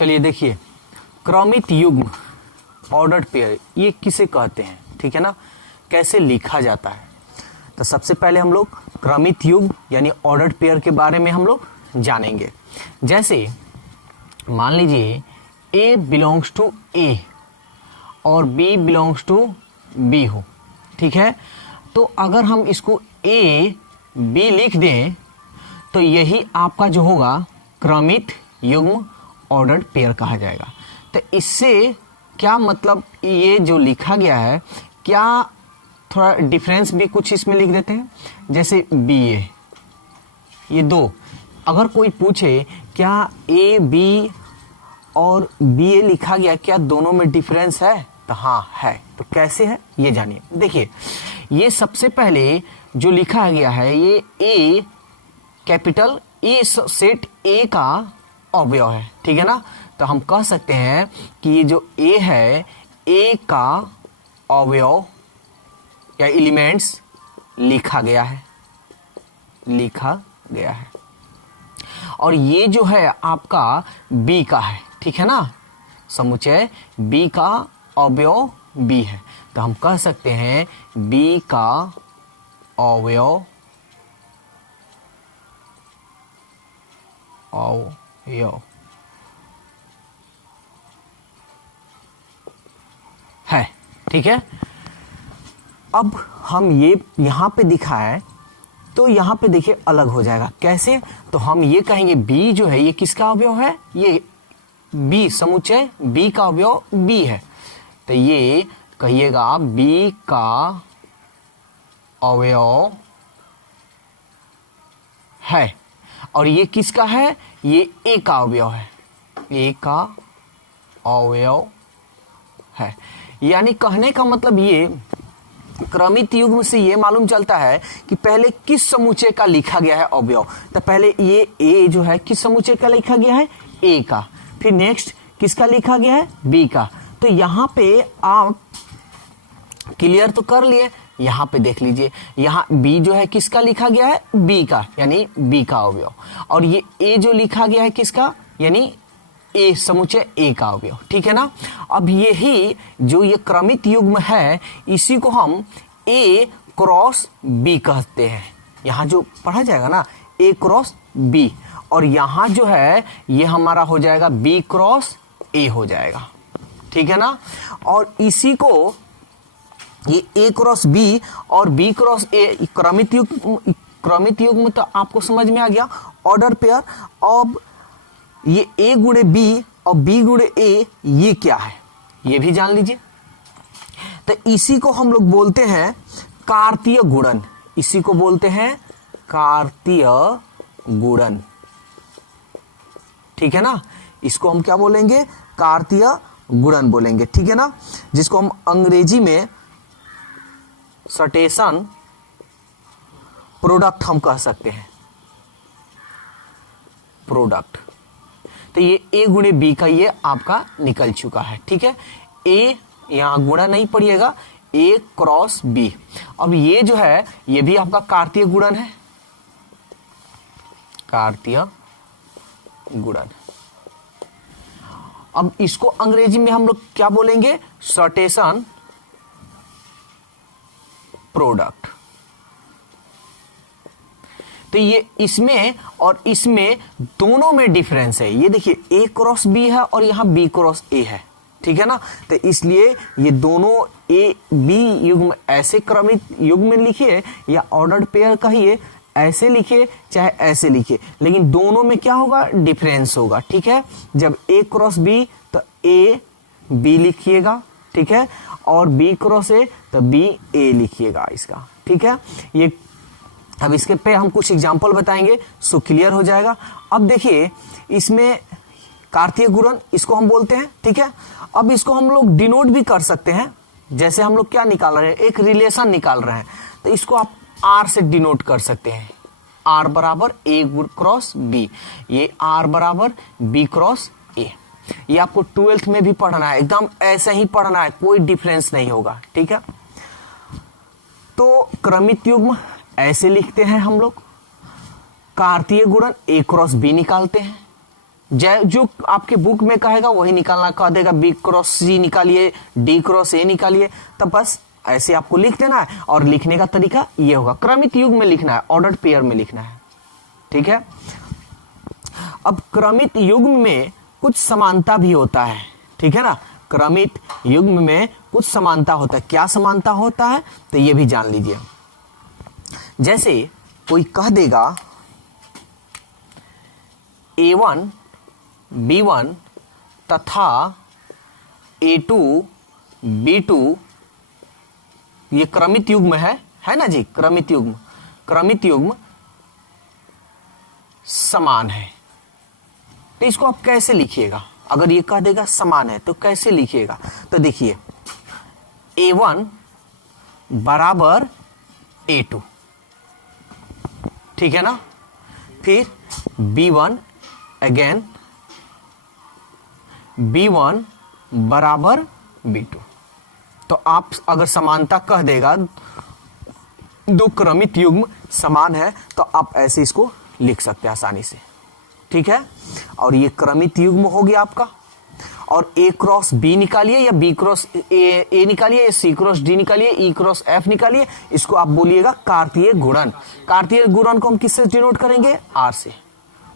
चलिए देखिए, क्रमित युग्म ऑर्डर्ड पेयर ये किसे कहते हैं, ठीक है ना, कैसे लिखा जाता है। तो सबसे पहले हम लोग क्रमित युग्म यानी ऑर्डर्ड पेयर के बारे में हम लोग जानेंगे। जैसे मान लीजिए A बिलोंग्स टू A और B बिलोंग्स टू B हो, ठीक है। तो अगर हम इसको A B लिख दें तो यही आपका जो होगा क्रमित युग्म ऑर्डर्ड पेयर कहा जाएगा। तो इससे क्या मतलब, ये जो लिखा गया है क्या थोड़ा डिफरेंस भी कुछ इसमें लिख देते हैं। जैसे BA, ये दो, अगर कोई पूछे क्या AB और BA लिखा गया, क्या दोनों में डिफरेंस है, तो हाँ है। तो कैसे है ये जानिए। देखिए ये सबसे पहले जो लिखा गया है ये A capital A set A का अवयव है, ठीक है ना। तो हम कह सकते हैं कि ये जो A है A का अवयव या एलिमेंट्स लिखा गया है, और ये जो है आपका B का है, ठीक है ना। समुच्चय B का अवयव B है, तो हम कह सकते हैं B का अवयव है, ठीक है। अब हम ये यहां पे दिखा है तो यहां पे देखिए अलग हो जाएगा। कैसे, तो हम ये कहेंगे B जो है ये किसका अवयव है, ये B समुच्चय B का अवयव B है। तो ये कहिएगा B का अवयव है, और ये किसका है, ये A का अवयव है, A का अवयव है। यानी कहने का मतलब ये क्रमित युग्म से ये मालूम चलता है कि पहले किस समुच्चय का लिखा गया है अवयव। तो पहले ये A जो है किस समुच्चय का लिखा गया है, A का, फिर नेक्स्ट किसका लिखा गया है, B का। तो यहां पे आप क्लियर तो कर लिए, यहां पे देख लीजिए, यहां B जो है किसका लिखा गया है, B का, यानी B का अवयव, और ये A जो लिखा गया है किसका, यानी A समुच्चय A का अवयव, ठीक है ना। अब यही जो ये क्रमित युग्म है इसी को हम A क्रॉस B कहते हैं। यहां जो पढ़ा जाएगा ना A क्रॉस B, और यहां जो है ये हमारा हो जाएगा B क्रॉस A हो जाएगा, ठीक है ना। और इसी को ये A क्रॉस B और B क्रॉस A क्रमित युग्म तो आपको समझ में आ गया, ऑर्डर पेयर। अब ये A गुणे B और B गुणे A ये क्या है ये भी जान लीजिए। तो इसी को हम लोग बोलते हैं कार्तीय गुणन, इसी को बोलते हैं कार्तीय गुणन, ठीक है ना। इसको हम क्या बोलेंगे, कार्तीय गुणन बोलेंगे, ठीक है ना, जिसको हम अंग्रेजी में सर्टेशन प्रोडक्ट हम कह सकते हैं, प्रोडक्ट। तो ये A गुणे B का ये आपका निकल चुका है, ठीक है। A यहां गुणा नहीं पड़िएगा, A क्रॉस B। अब ये जो है ये भी आपका कार्तीय गुणन है, कार्तीय गुणन। अब इसको अंग्रेजी में हम लोग क्या बोलेंगे, सर्टेशन प्रोडक्ट। तो ये इसमें और इसमें दोनों में डिफरेंस है। ये देखिए A क्रॉस B है और यहां B क्रॉस A है, ठीक है ना। तो इसलिए ये दोनों A B युग्म ऐसे क्रमित युग्म में लिखिए या ऑर्डर्ड पेयर कहिए, ऐसे लिखिए चाहे ऐसे लिखिए, लेकिन दोनों में क्या होगा, डिफरेंस होगा, ठीक है। जब A क्रॉस B तो A B लिखिएगा, ठीक है, और B क्रॉस A तो B A लिखिएगा इसका, ठीक है। ये अब इसके पे हम कुछ एग्जाम्पल बताएंगे सो क्लियर हो जाएगा। अब देखिए इसमें कार्तीय गुणन इसको हम बोलते हैं, ठीक है। अब इसको हम लोग डिनोट भी कर सकते हैं, जैसे हम लोग क्या निकाल रहे हैं, एक रिलेशन निकाल रहे हैं, तो इसको आप R से डिनोट कर सकते हैं, R बराबर A क्रॉस B, ये R बराबर B क्रॉस A। ये आपको 12th में भी पढ़ना है, एकदम ऐसे ही पढ़ना है, कोई डिफरेंस नहीं होगा, ठीक है। तो क्रमित युग्म ऐसे लिखते हैं हम लोग, कार्तीय गुणन A क्रॉस B निकालते हैं, जो आपके बुक में कहेगा वही निकालना, कह देगा बी क्रॉस सी निकालिए, डी क्रॉस ए निकालिए, तब बस ऐसे आपको लिख देना है। और लिखने का तरीका ये होगा, क्रमित युग्म में लिखना है, ऑर्डर्ड पेयर में लिखना है, ठीक है। अब क्रमित युग्म में कुछ समानता भी होता है, ठीक है ना। क्रमित युग्म में कुछ समानता होता है, क्या समानता होता है तो ये भी जान लीजिए। जैसे कोई कह देगा A1 B1 तथा A2 B2, ये क्रमित युग्म है ना जी, क्रमित युग्म समान है। तो इसको आप कैसे लिखिएगा, अगर ये कह देगा समान है तो कैसे लिखिएगा, तो देखिए A1 बराबर A2, ठीक है ना। फिर B1 अगेन B1 बराबर B2। तो आप अगर समानता कह देगा, दो क्रमित युग्म समान है, तो आप ऐसे इसको लिख सकते हैं आसानी से, ठीक है। और ये क्रमित युग्म हो गया आपका। और A क्रॉस B निकालिए या B क्रॉस A निकालिए या C क्रॉस D निकालिए, E क्रॉस F निकालिए, इसको आप बोलिएगा कार्तीय गुणन। कार्तीय गुणन को हम किससे डिनोट करेंगे, R से।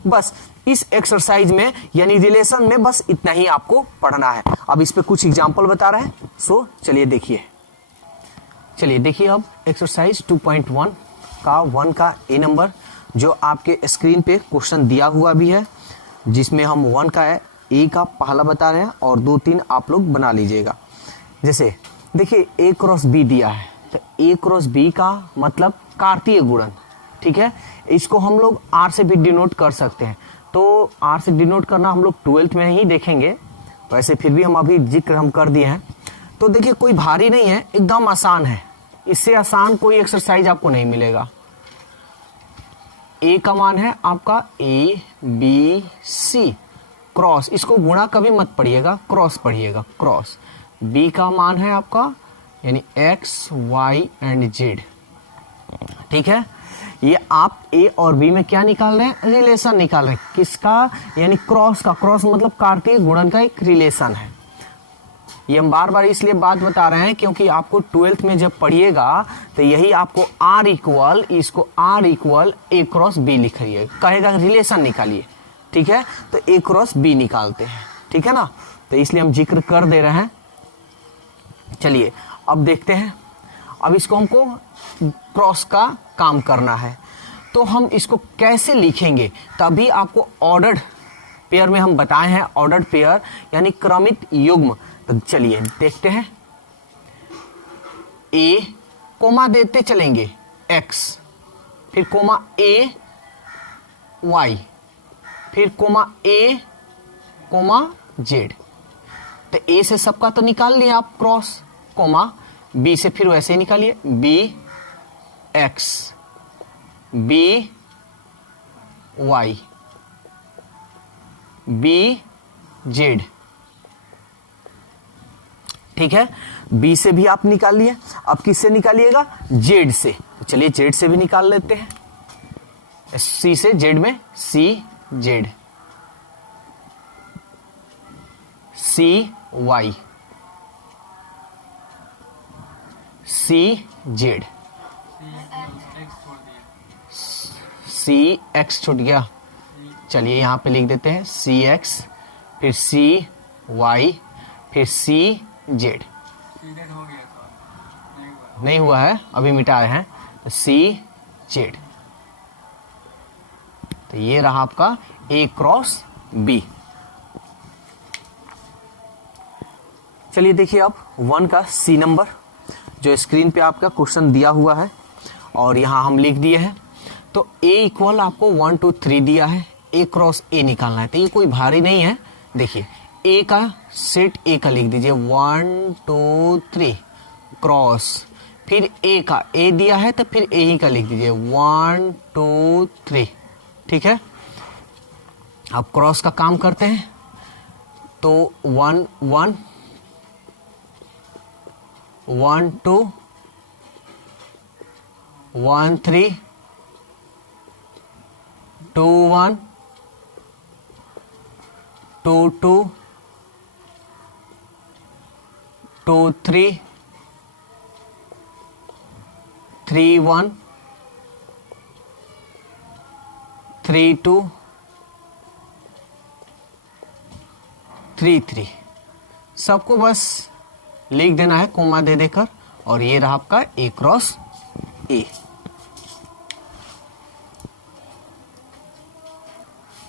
बस इस एक्सरसाइज में यानी रिलेशन में बस इतना ही आपको पढ़ना है। अब इस पे कुछ एग्जांपल बता रहे हैं, सो चलिए देखिए अब एक्सरसाइज 2.1 का 1 का A नंबर, जो आपके स्क्रीन पे क्वेश्चन दिया हुआ भी है, जिसमें हम 1 का A का पहला बता रहे हैं और 2-3 आप लोग बना लीजिएगा। जैसे देखिए A क्रॉस B दिया है, तो A क्रॉस B का मतलब कार्तीय गुणन, ठीक है। इसको हम लोग R से भी डिनोट कर सकते हैं। तो R से डिनोट करना हम लोग 12th में ही देखेंगे, वैसे फिर भी हम अभी जिक्र हम कर दिए हैं। तो देखिए कोई भारी नहीं है, एकदम आसान है, इससे आसान कोई एक्सरसाइज आपको नहीं मिलेगा। A का मान है आपका A B C क्रॉस, इसको गुणा कभी मत पढ़िएगा, क्रॉस पढ़िएगा, क्रॉस। B का मान है आपका यानी X Y एंड Z, ठीक है। ये आप A और B में क्या निकाल रहे हैं, रिलेशन निकाल रहे हैं, किसका, यानी क्रॉस का। क्रॉस मतलब कार्तीय गुणन का एक रिलेशन है। ये हम बार बार इसलिए बात बता रहे हैं क्योंकि आपको 12th में जब पढ़िएगा तो यही आपको R इक्वल, इसको R equal A cross B लिखिए, कहेगा रिलेशन निकालिए, ठीक है। तो A क्रॉस B निकालते हैं, ठीक है ना। तो इसलिए हम जिक्र कर दे रहे हैं। चलिए अब देखते हैं, अब इसको हमको क्रॉस का काम करना है, तो हम इसको कैसे लिखेंगे, तभी आपको ऑर्डर्ड पेयर में हम बताए हैं, ऑर्डर्ड पेयर यानी क्रमित युग्म। तो चलिए देखते हैं। A कोमा देते चलेंगे X, फिर कोमा A Y, फिर कोमा A कोमा Z। तो A से सबका तो निकाल लिया आप क्रॉस, कोमा B से फिर वैसे ही निकालिए, B X B Y B Z, ठीक है। B से भी आप निकाल लिए, अब किससे निकालिएगा, Z से। तो चलिए Z से भी निकाल लेते हैं, C से Z में C Z, C Y C Z, C X छूट गया, चलिए यहां पे लिख देते हैं C X, फिर C Y, फिर C Z। नहीं हुआ है, अभी मिटाए हैं, तो C Z। तो ये रहा आपका A क्रॉस B। चलिए देखिए अब 1 का C नंबर, जो स्क्रीन पे आपका क्वेश्चन दिया हुआ है और यहां हम लिख दिए हैं। तो A इक्वल आपको 1 2 3 दिया है, A क्रॉस A निकालना है। तो ये कोई भारी नहीं है, देखिए A का सेट A का लिख दीजिए 1 2 3 क्रॉस, फिर A का A दिया है तो फिर A ही का लिख दीजिए 1 2 3, ठीक है। अब क्रॉस का काम करते हैं, तो 1 1 1 2 1 3 2 1 2 2 2 3 3 1 3 2 3 3। सबको बस लिख देना है कोमा दे देकर, और ये रहा आपका A क्रॉस A।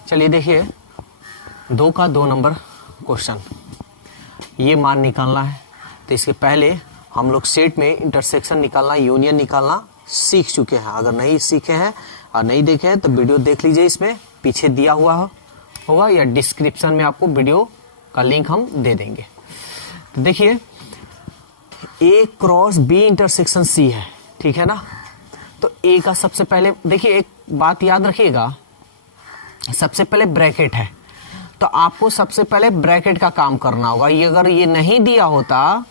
चलिए देखिए 2 का 2 नंबर क्वेश्चन, ये मान निकालना है। तो इसके पहले हम लोग सेट में इंटरसेक्शन निकालना, यूनियन निकालना सीख चुके हैं। अगर नहीं सीखे हैं और नहीं देखे हैं तो वीडियो देख लीजिए, इसमें पीछे दिया हुआ होगा या डिस्क्रिप्शन में आपको वीडियो का लिंक हम दे देंगे। तो देखिए A cross B intersection C है, ठीक है ना। तो A का सबसे पहले देखिए एक बात याद रखिएगा, सबसे पहले ब्रैकेट है, तो आपको सबसे पहले ब्रैकेट का काम करना होगा। ये अगर ये नहीं दिया होता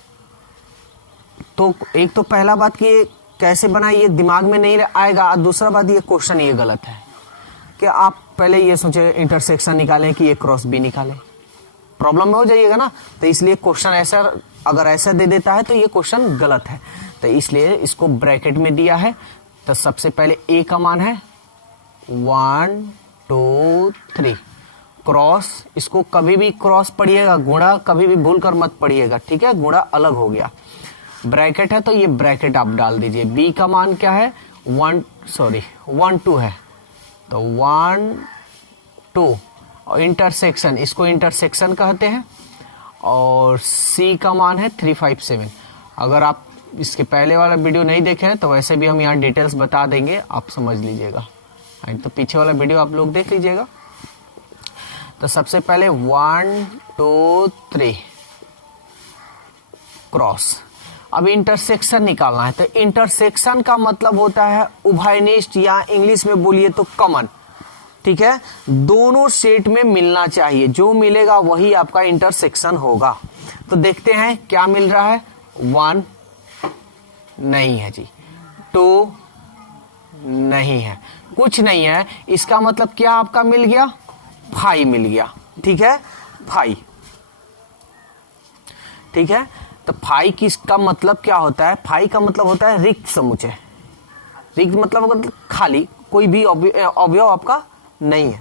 तो एक तो पहला बात कि ये कैसे बना ये दिमाग में नहीं आएगा, और दूसरा बात ये क्वेश्चन ये गलत है कि आप पहले ये सोचे इंटरसेक्शन निकालें कि A क्रॉस B निकालें, प्रॉब्लम में हो जाइएगा ना। तो इसलिए क्वेश्चन ऐसा अगर ऐसा दे देता है तो ये क्वेश्चन गलत है, तो इसलिए इसको ब्रैकेट में दिया है। तो सबसे पहले A का मान है 1 2 3 क्रॉस, इसको कभी भी क्रॉस पढ़िएगा, गुणा कभी भी भूल कर मत पढ़िएगा, ठीक है, गुणा अलग हो गया। ब्रैकेट है तो ये ब्रैकेट आप डाल दीजिए। B का मान क्या है 1 2 है, तो 1 2 और इंटरसेक्शन, इसको इंटरसेक्शन कहते हैं, और C का मान है 3 5 7। अगर आप इसके पहले वाला वीडियो नहीं देखे हैं तो वैसे भी हम यहाँ डिटेल्स बता देंगे, आप समझ लीजिएगा, तो पीछे वाला वीडियो आप लोग देख लीजिएगा। तो सबसे पहले 1 2 3 क्रॉस, अब इंटरसेक्शन निकालना है। तो इंटरसेक्शन का मतलब होता है उभयनिष्ठ, या इंग्लिश में बोलिए तो कॉमन, ठीक है, दोनों सेट में मिलना चाहिए, जो मिलेगा वही आपका इंटरसेक्शन होगा। तो देखते हैं क्या मिल रहा है। 1 नहीं है जी, 2 नहीं है, कुछ नहीं है, इसका मतलब क्या आपका मिल गया 5 मिल गया, ठीक है 5, ठीक है। तो 5 किसका मतलब क्या होता है, 5 का मतलब होता है रिक्त समुच्चय। रिक्त मतलब खाली, कोई भी अवयव आपका नहीं है।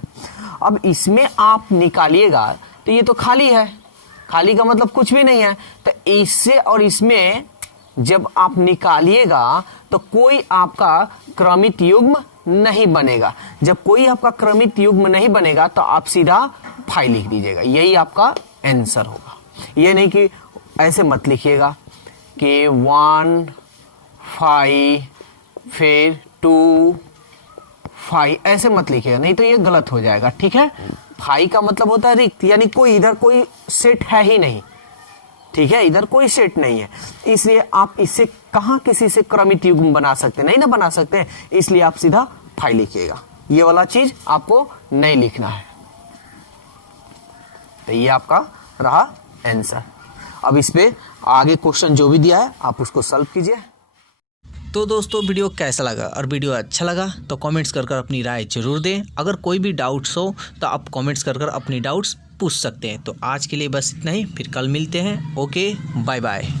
अब इसमें आप निकालिएगा तो ये तो खाली है, खाली का मतलब कुछ भी नहीं है। तो इससे और इसमें जब आप निकालिएगा तो कोई आपका क्रमित युग्म नहीं बनेगा। जब कोई आपका क्रमित युग्म नहीं बनेगा तो आप सीधा 5 लिख दीजिएगा, यही आपका आंसर होगा। ये नहीं कि ऐसे मत लिखिएगा कि 1 5 फिर 2 5, ऐसे मत लिखिएगा, नहीं तो ये गलत हो जाएगा, ठीक है। 5 का मतलब होता है रिक्त, यानी कोई इधर कोई सेट है ही नहीं, ठीक है, इधर कोई सेट नहीं है, इसलिए आप इससे कहां किसी से क्रमित युग्म बना सकते, नहीं ना बना सकते, इसलिए आप सीधा 5 लिखिएगा। ये वाला चीज आपको नहीं लिखना है। तो ये आपका रहा आंसर। अब इस पे आगे क्वेश्चन जो भी दिया है आप उसको सॉल्व कीजिए। तो दोस्तों वीडियो कैसा लगा, और वीडियो अच्छा लगा तो कमेंट्स कर अपनी राय जरूर दें। अगर कोई भी डाउट्स हो तो आप कमेंट्स कर अपनी डाउट्स पूछ सकते हैं। तो आज के लिए बस इतना ही, फिर कल मिलते हैं। Okay, bye bye.